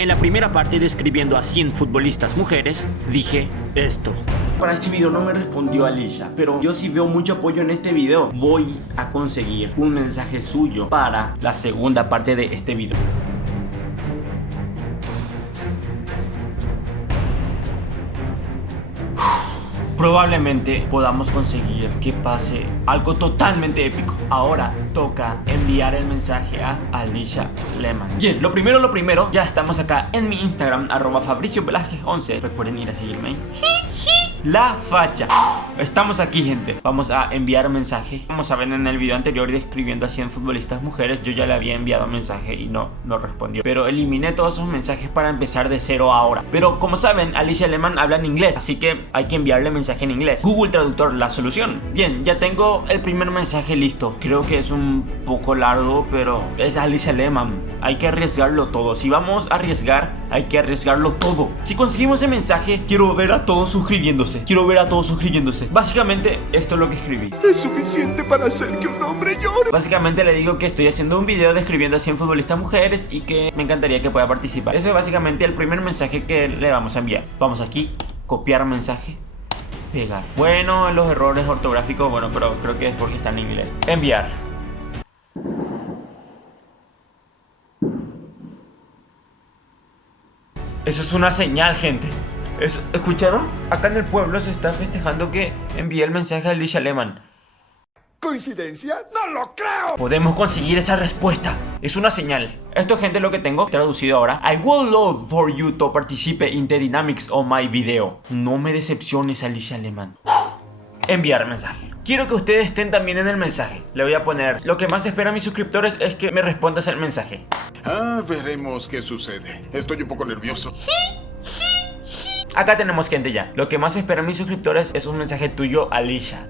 En la primera parte, describiendo a 100 futbolistas mujeres, dije esto. Para este video no me respondió Alicia, pero yo sí veo mucho apoyo en este video. Voy a conseguir un mensaje suyo para la segunda parte de este video. Probablemente podamos conseguir que pase algo totalmente épico. Ahora toca enviar el mensaje a Alicia Lehmann. Bien, lo primero, ya estamos acá en mi Instagram, @FabricioVelázquez11. Recuerden ir a seguirme ahí. La facha. Estamos aquí, gente. Vamos a enviar un mensaje. Como saben, en el video anterior describiendo a 100 futbolistas mujeres, yo ya le había enviado un mensaje y no respondió. Pero eliminé todos esos mensajes para empezar de cero ahora. Pero como saben, Alicia Lehmann habla en inglés, así que hay que enviarle mensaje en inglés. Google Traductor, la solución. Bien, ya tengo el primer mensaje listo. Creo que es un poco largo, pero es Alicia Lehmann. Hay que arriesgarlo todo. Si vamos a arriesgar, hay que arriesgarlo todo. Si conseguimos ese mensaje, quiero ver a todos suscribiéndose. Básicamente, esto es lo que escribí. Es suficiente para hacer que un hombre llore. Básicamente le digo que estoy haciendo un video describiendo a 100 futbolistas mujeres y que me encantaría que pueda participar. Eso es básicamente el primer mensaje que le vamos a enviar. Vamos aquí, copiar mensaje, pegar. Bueno, los errores ortográficos, bueno, pero creo que es porque está en inglés. Enviar. Eso es una señal, gente. ¿Escucharon? Acá en el pueblo se está festejando que envié el mensaje a Alicia Lehmann. ¿Coincidencia? ¡No lo creo! Podemos conseguir esa respuesta. Es una señal. Esto, gente, es lo que tengo traducido ahora. I would love for you to participate in the dynamics of my video. No me decepciones, Alicia Lehmann. Enviar mensaje. Quiero que ustedes estén también en el mensaje. Le voy a poner: lo que más esperan mis suscriptores es que me respondas el mensaje. Veremos qué sucede. Estoy un poco nervioso. Acá tenemos, gente, ya. Lo que más esperan mis suscriptores es un mensaje tuyo, Alicia.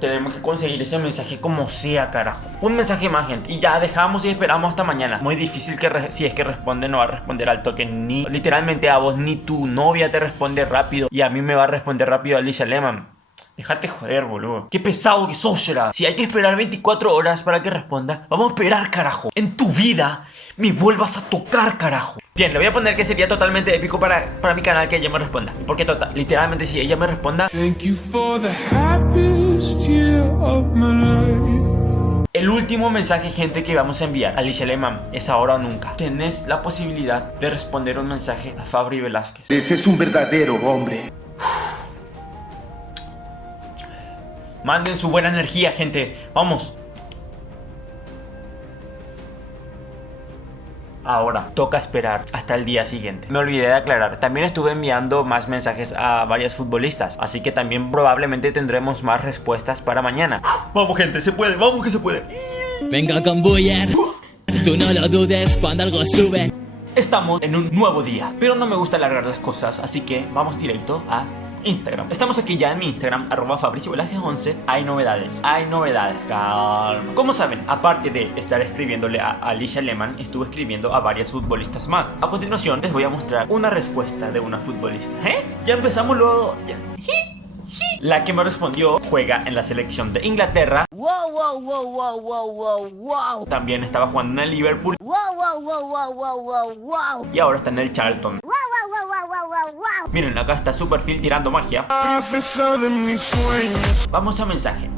Tenemos que conseguir ese mensaje como sea, carajo. Un mensaje más, gente. Y ya dejamos y esperamos hasta mañana. Muy difícil que si es que responde, no va a responder al toque. Ni literalmente a vos, ni tu novia te responde rápido. Y a mí me va a responder rápido Alicia Lehmann. Déjate joder, boludo. Qué pesado que sos, Shera. Si hay que esperar 24 horas para que responda, vamos a esperar, carajo. En tu vida me vuelvas a tocar, carajo. Bien, le voy a poner que sería totalmente épico para mi canal que ella me responda. Porque literalmente si ella me responda, el último mensaje, gente, que vamos a enviar a Alicia Lehmann es ahora o nunca. Tenés la posibilidad de responder un mensaje a Fabri Velázquez. Ese es un verdadero hombre. Manden su buena energía, gente. Vamos. Ahora toca esperar hasta el día siguiente. Me olvidé de aclarar, también estuve enviando más mensajes a varias futbolistas, así que también probablemente tendremos más respuestas para mañana. Vamos, gente, se puede, vamos que se puede. Venga con Buller, tú no lo dudes cuando algo sube. Estamos en un nuevo día, pero no me gusta alargar las cosas, así que vamos directo a Instagram. Estamos aquí ya en mi Instagram, @FabricioVelázquez11. Hay novedades, calma. Como saben, aparte de estar escribiéndole a Alicia Lehmann, estuve escribiendo a varias futbolistas más. A continuación les voy a mostrar una respuesta de una futbolista. Ya empezamos luego. La que me respondió juega en la selección de Inglaterra. Wow. También estaba jugando en el Liverpool. Wow. Y ahora está en el Charlton. Miren, acá está su perfil tirando magia. Vamos a mensaje.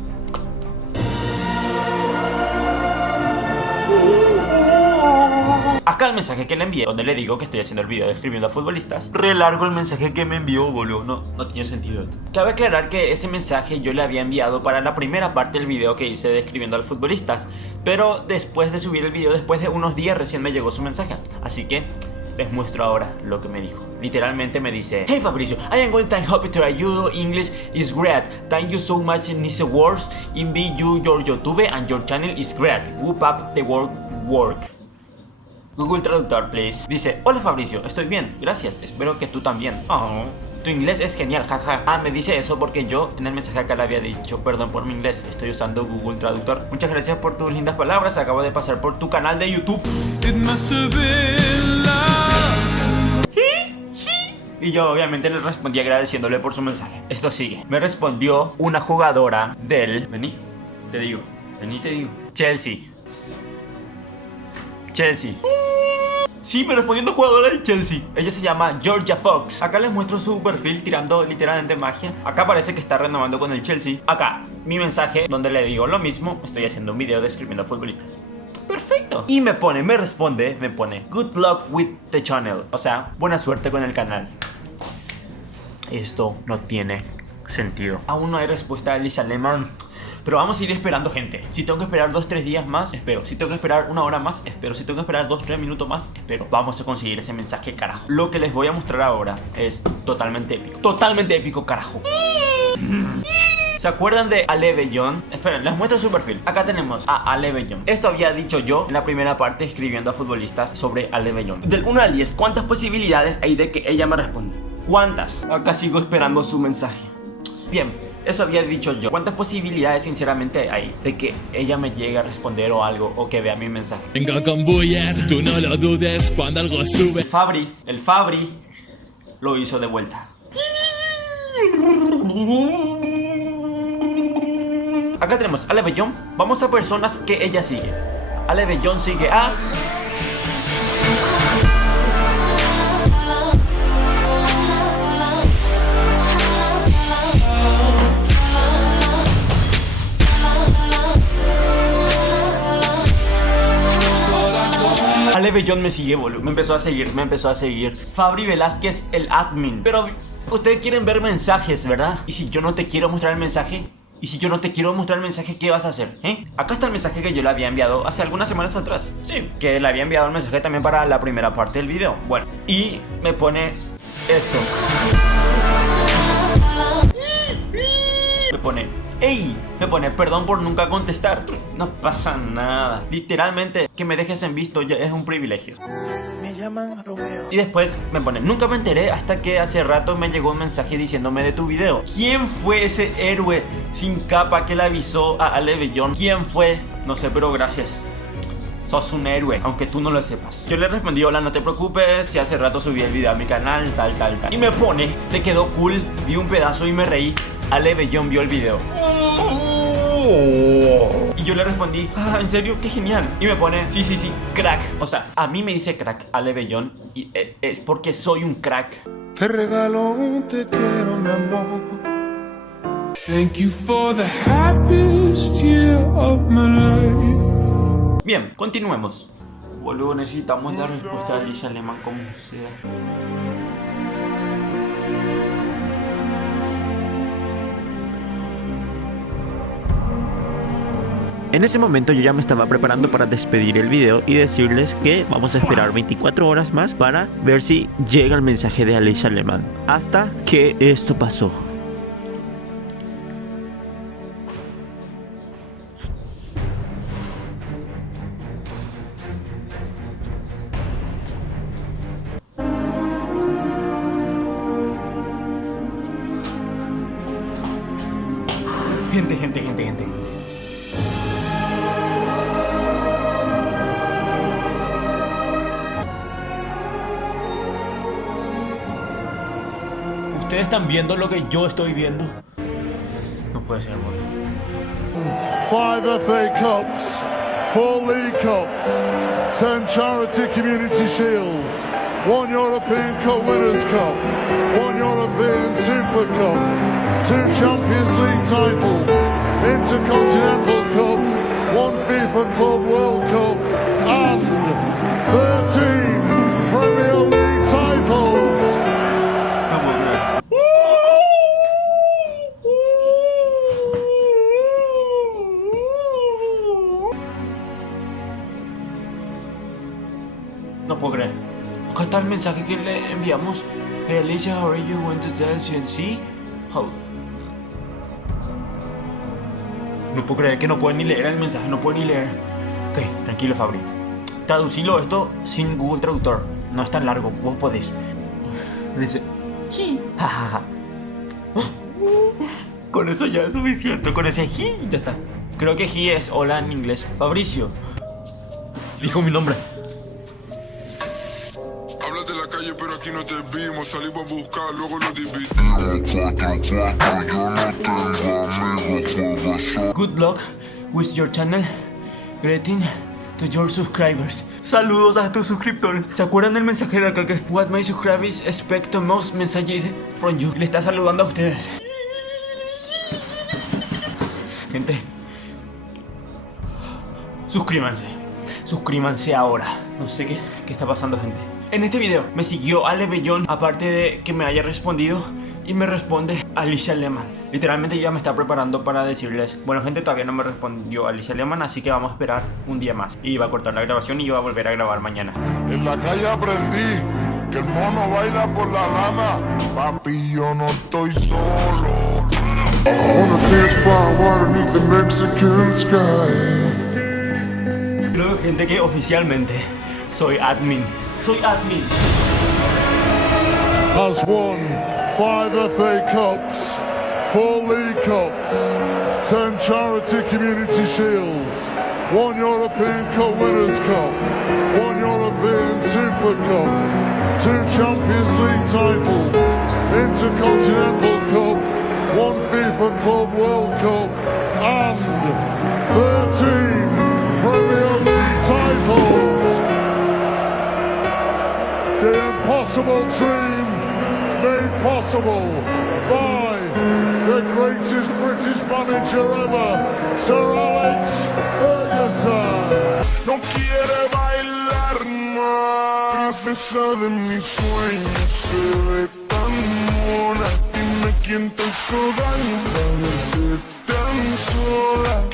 Acá el mensaje que le envié, donde le digo que estoy haciendo el video describiendo a futbolistas. Re largo el mensaje que me envió, boludo. No tiene sentido esto. Cabe aclarar que ese mensaje yo le había enviado para la primera parte del video que hice describiendo a los futbolistas. Pero después de subir el video, después de unos días, recién me llegó su mensaje. Así que les muestro ahora lo que me dijo. Literalmente me dice: Hey Fabricio, I am going to help you try your English is great. Thank you so much in these words. In you, your YouTube and your channel is great. Whoop up the work. Google Traductor, please. Dice: hola Fabricio, estoy bien, gracias, espero que tú también. Oh, tu inglés es genial, jaja. Me dice eso porque yo en el mensaje acá le había dicho: perdón por mi inglés, estoy usando Google Traductor. Muchas gracias por tus lindas palabras, acabo de pasar por tu canal de YouTube. Y yo obviamente le respondí agradeciéndole por su mensaje. Esto sigue. Me respondió una jugadora del... Vení, te digo. Chelsea. Sí, me respondiendo jugadora del Chelsea. Ella se llama Georgia Fox. Acá les muestro su perfil tirando literalmente magia. Acá parece que está renovando con el Chelsea. Acá, mi mensaje donde le digo lo mismo. Estoy haciendo un video describiendo futbolistas. Perfecto. Y me responde, good luck with the channel. O sea, buena suerte con el canal. Esto no tiene sentido. Aún no hay respuesta de Lisa Lehmann. Pero vamos a ir esperando, gente. Si tengo que esperar 2-3 días más, espero. Si tengo que esperar 1 hora más, espero. Si tengo que esperar 2-3 minutos más, espero. Vamos a conseguir ese mensaje, carajo. Lo que les voy a mostrar ahora es totalmente épico. Totalmente épico, carajo. ¿Se acuerdan de Ale Bellón? Esperen, les muestro su perfil. Acá tenemos a Ale Bellón. Esto había dicho yo en la primera parte escribiendo a futbolistas sobre Ale Bellón. Del 1 al 10, ¿cuántas posibilidades hay de que ella me responda? ¿Cuántas? Acá sigo esperando su mensaje. Bien, eso había dicho yo. ¿Cuántas posibilidades sinceramente hay de que ella me llegue a responder o algo, o que vea mi mensaje? Vengo con Buller, tú no lo dudes cuando algo sube. El Fabri lo hizo de vuelta. Acá tenemos a Ale Bellón. Vamos a personas que ella sigue. Ale Bellón sigue a... Ale Bellón me sigue, boludo. Me empezó a seguir. Fabri Velázquez, el admin. Pero ustedes quieren ver mensajes, ¿verdad? Y si yo no te quiero mostrar el mensaje... ¿qué vas a hacer? Acá está el mensaje que yo le había enviado hace algunas semanas atrás. Sí, que le había enviado el mensaje también para la primera parte del video. Bueno, y me pone esto. Me pone, ¡ey! Me pone, perdón por nunca contestar. No pasa nada. Literalmente, que me dejes en visto ya es un privilegio. Me llaman Romeo. Y después me pone, nunca me enteré hasta que hace rato me llegó un mensaje diciéndome de tu video. ¿Quién fue ese héroe sin capa que le avisó a Ale Bellón? ¿Quién fue? No sé, pero gracias. Sos un héroe, aunque tú no lo sepas. Yo le respondí, hola, no te preocupes, si hace rato subí el video a mi canal, tal. Y me pone, te quedó cool, vi un pedazo y me reí. Ale Bellón vio el video. Y yo le respondí, ¿en serio? ¡Qué genial! Y me pone, sí, crack. O sea, a mí me dice crack Ale Bellón y es porque soy un crack. Te regalo un te quiero, mi amor. Thank you for the happiest year of my life. Bien, continuemos. Boludo, necesitamos la respuesta de Lisa Lehmann como sea. En ese momento yo ya me estaba preparando para despedir el video y decirles que vamos a esperar 24 horas más para ver si llega el mensaje de Lisa Lehmann. Hasta que esto pasó. Gente. ¿Ustedes están viendo lo que yo estoy viendo? No puede ser, boludo. 5 FA Cups, 4 League Cups, 10 Charity Community Shields, 1 European Cup Winners' Cup, 1 European Super Cup, 2 Champions League titles, Intercontinental Cup, 1 FIFA Club World Cup, and 13 Premier League titles. No puedo creer. Acá está el mensaje que le enviamos. Hey Alicia, how are you? Went to tell CNC? How... No puedo creer que no pueden ni leer el mensaje, no pueden ni leer. Ok, tranquilo, Fabri. Traducilo esto sin Google Traductor. No es tan largo, vos podés. Dice... "Ji", jajaja. Con eso ya es suficiente. Con ese ji ya está. Creo que ji es hola en inglés. Fabricio. Dijo mi nombre. Hablas de la calle, pero aquí no te vimos. Salimos a buscar, luego lo dividimos. 4-4, yo no tengo amigos. Good luck with your channel. Greeting to your subscribers. Saludos a tus suscriptores. ¿Se acuerdan del mensaje de acá que What my subscribers expect the most messages from you? Le está saludando a ustedes. Gente, suscríbanse. Suscríbanse ahora. No sé qué está pasando, gente. En este video me siguió Ale Bellón, aparte de que me haya respondido, y me responde Alicia Lehmann. Literalmente ya me está preparando para decirles, bueno gente, todavía no me respondió Alicia Lehmann, así que vamos a esperar un día más. Y va a cortar la grabación y yo voy a volver a grabar mañana. En la calle aprendí que el mono baila por la lana. Papi, yo no estoy solo. On a pitch bar underneath the Mexican sky. Creo, gente, que oficialmente soy admin. Soy admin. Has won 5 FA Cups, 4 League Cups, 10 Charity Community Shields, 1 European Cup Winners' Cup, 1 European Super Cup, 2 Champions League titles, Intercontinental Cup, 1 FIFA Club World Cup, and 13 Premier League titles. The impossible dream made possible by the greatest British manager ever, Sir Alex Ferguson. No quiere bailar más. Princesa de mis sueños se ve tan mona. Dime quién te hizo daño para verte tan sola.